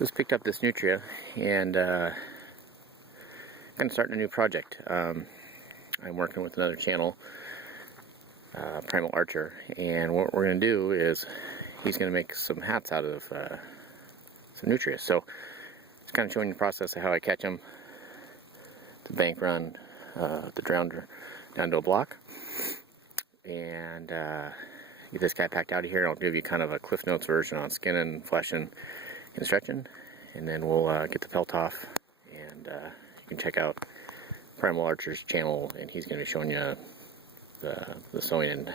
Just picked up this nutria and kind of starting a new project. I'm working with another channel, Primal Archer, and what we're going to do is he's going to make some hats out of some nutria. So it's kind of showing the process of how I catch them, the bank run, the drowner down to a block, and get this guy packed out of here. I'll give you kind of a Cliff Notes version on skinning, fleshing, and stretching, and then we'll get the pelt off, and you can check out Primal Archer's channel, and he's going to be showing you the sewing and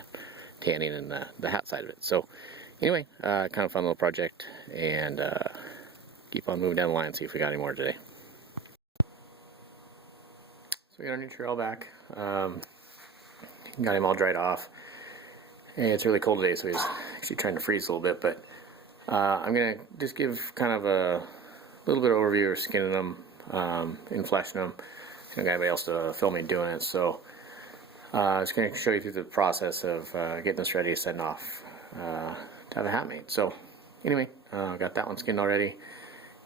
tanning and the hat side of it. So anyway, kind of fun little project, and keep on moving down the line and see if we got any more today. So we got our new trail back. Got him all dried off. And it's really cold today, so he's actually trying to freeze a little bit, but I'm going to just give kind of a little bit of overview of skinning them and fleshing them. I don't got anybody else to film me doing it, so I'm just going to show you through the process of getting this ready to send off to have a hat made. So anyway, got that one skinned already,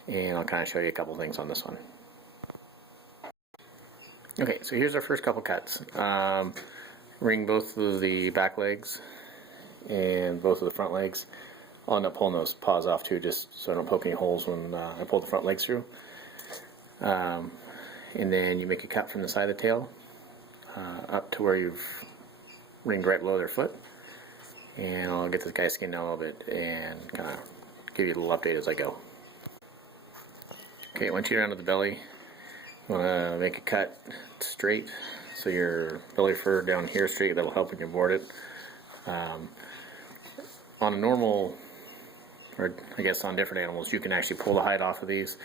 and I'll kind of show you a couple things on this one. Okay, so here's our first couple cuts. Ring both of the back legs and both of the front legs. I'll end up pulling those paws off too, just so I don't poke any holes when I pull the front legs through. And then you make a cut from the side of the tail up to where you've ringed right below their foot. And I'll get this guy skinned down a little bit and kind of give you a little update as I go. Okay, once you get around to the belly, you want to make a cut straight, so your belly fur down here is straight. That'll help when you board it. On a normal, or I guess on different animals, you can actually pull the hide off of these.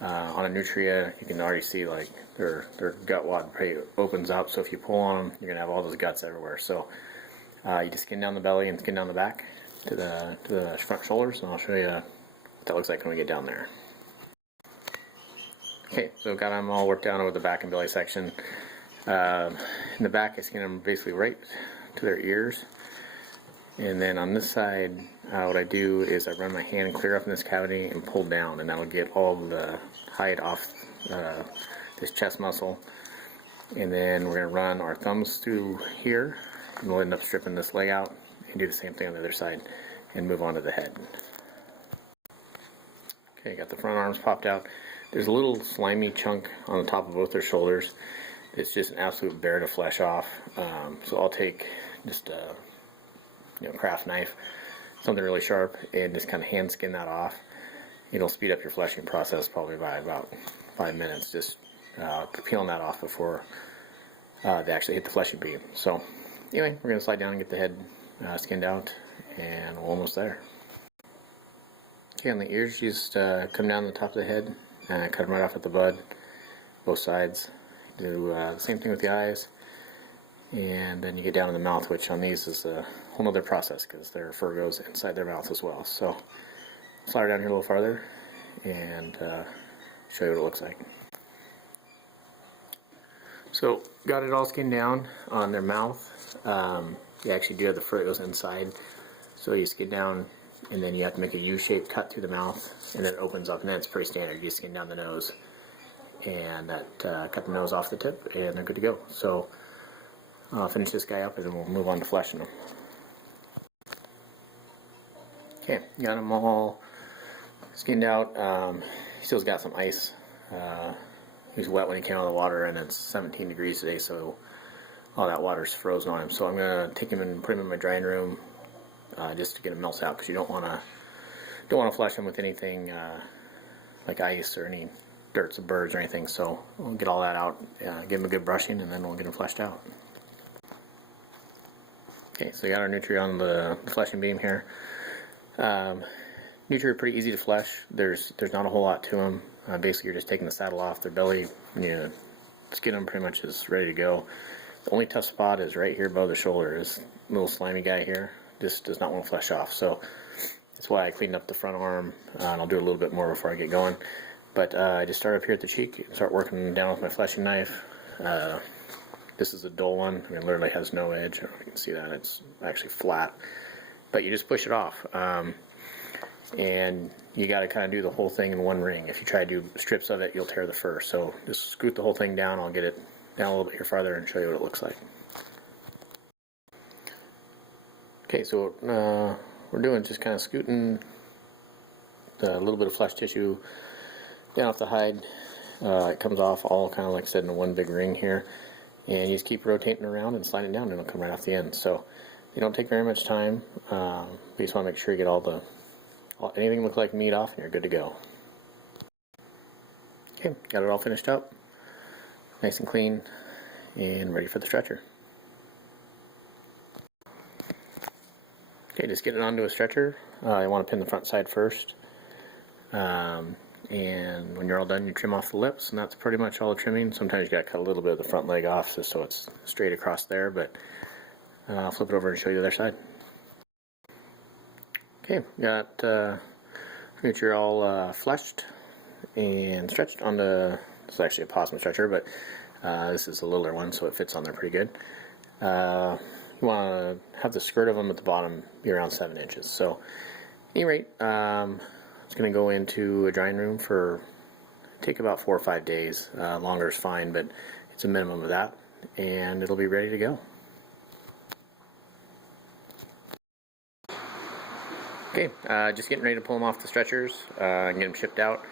On a nutria, you can already see like their gut wad opens up, so if you pull on them, you're gonna have all those guts everywhere. So you just skin down the belly and skin down the back to the front shoulders, and I'll show you what that looks like when we get down there. Okay, so got them all worked down over the back and belly section. In the back, I skin them basically right to their ears. And then on this side, what I do is I run my hand clear up in this cavity and pull down, and that'll get all of the hide off this chest muscle. And then we're going to run our thumbs through here, and we'll end up stripping this leg out and do the same thing on the other side and move on to the head. Okay, got the front arms popped out. There's a little slimy chunk on the top of both their shoulders. It's just an absolute bear to flesh off. So I'll take just a craft knife, something really sharp, and just kind of hand skin that off. It'll speed up your fleshing process probably by about 5 minutes, just peeling that off before they actually hit the fleshing beam. So anyway, we're going to slide down and get the head skinned out, and we're almost there. Okay, on the ears, you just come down the top of the head and cut them right off at the bud, both sides. Do the same thing with the eyes, and then you get down to the mouth, which on these is a whole other process because their fur goes inside their mouth as well. So slide her down here a little farther and show you what it looks like. So got it all skinned down on their mouth. You actually do have the fur that goes inside, so you skin down and then you have to make a U-shaped cut through the mouth, and then it opens up, and then it's pretty standard. You skin down the nose and that cut the nose off the tip, and they're good to go. So I'll finish this guy up and then we'll move on to fleshing them. Okay, got them all skinned out. Still's got some ice. He was wet when he came out of the water, and it's 17 degrees today, so all that water's frozen on him. So I'm gonna take him and put him in my drying room just to get him melted out, because you don't want to flesh him with anything like ice or any dirts of birds or anything. So we'll get all that out, give him a good brushing, and then we'll get him fleshed out. Okay, so we got our nutria on the fleshing beam here. Nutria are pretty easy to flesh. There's not a whole lot to them. Basically, you're just taking the saddle off their belly. Skin them pretty much is ready to go. The only tough spot is right here above the shoulder. This little slimy guy here just does not want to flesh off. So that's why I cleaned up the front arm, and I'll do a little bit more before I get going. But I just start up here at the cheek and start working down with my fleshing knife. This is a dull one. I mean, it literally has no edge. I don't know if you can see that. It's actually flat. But you just push it off. and you got to kind of do the whole thing in one ring. If you try to do strips of it, you'll tear the fur. So just scoot the whole thing down. I'll get it down a little bit here farther and show you what it looks like. Okay, so we're doing just kind of scooting a little bit of flesh tissue down off the hide. It comes off all kind of like I said in one big ring here, and you just keep rotating around and sliding it down, and it'll come right off the end. So they don't take very much time. But you just want to make sure you get anything look like meat off, and you're good to go. Okay, got it all finished up, nice and clean, and ready for the stretcher. Okay, just get it onto a stretcher. You want to pin the front side first. And when you're all done, you trim off the lips, and that's pretty much all the trimming. Sometimes you got to cut a little bit of the front leg off just so it's straight across there, but I'll flip it over and show you the other side. Okay, got pretty much all fleshed and stretched onto. This is actually a possum stretcher, but this is a littler one, so it fits on there pretty good. You want to have the skirt of them at the bottom be around 7 inches. So, at any rate, it's going to go into a drying room for take about 4 or 5 days. Longer is fine, but it's a minimum of that, and it'll be ready to go. Okay, just getting ready to pull them off the stretchers and get them shipped out.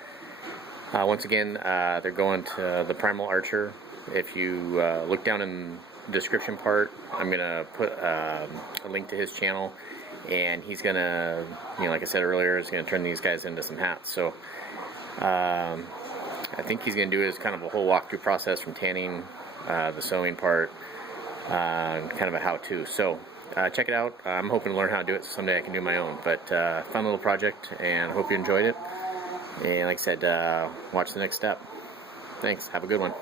Once again, they're going to the Primal Archer. If you look down in the description part, I'm going to put a link to his channel, and he's going to, like I said earlier, is going to turn these guys into some hats. So I think he's going to do is kind of a whole walkthrough process from tanning, the sewing part, kind of a how-to. So check it out. I'm hoping to learn how to do it, so someday I can do my own. But fun little project, and I hope you enjoyed it. And like I said, watch the next step. Thanks. Have a good one.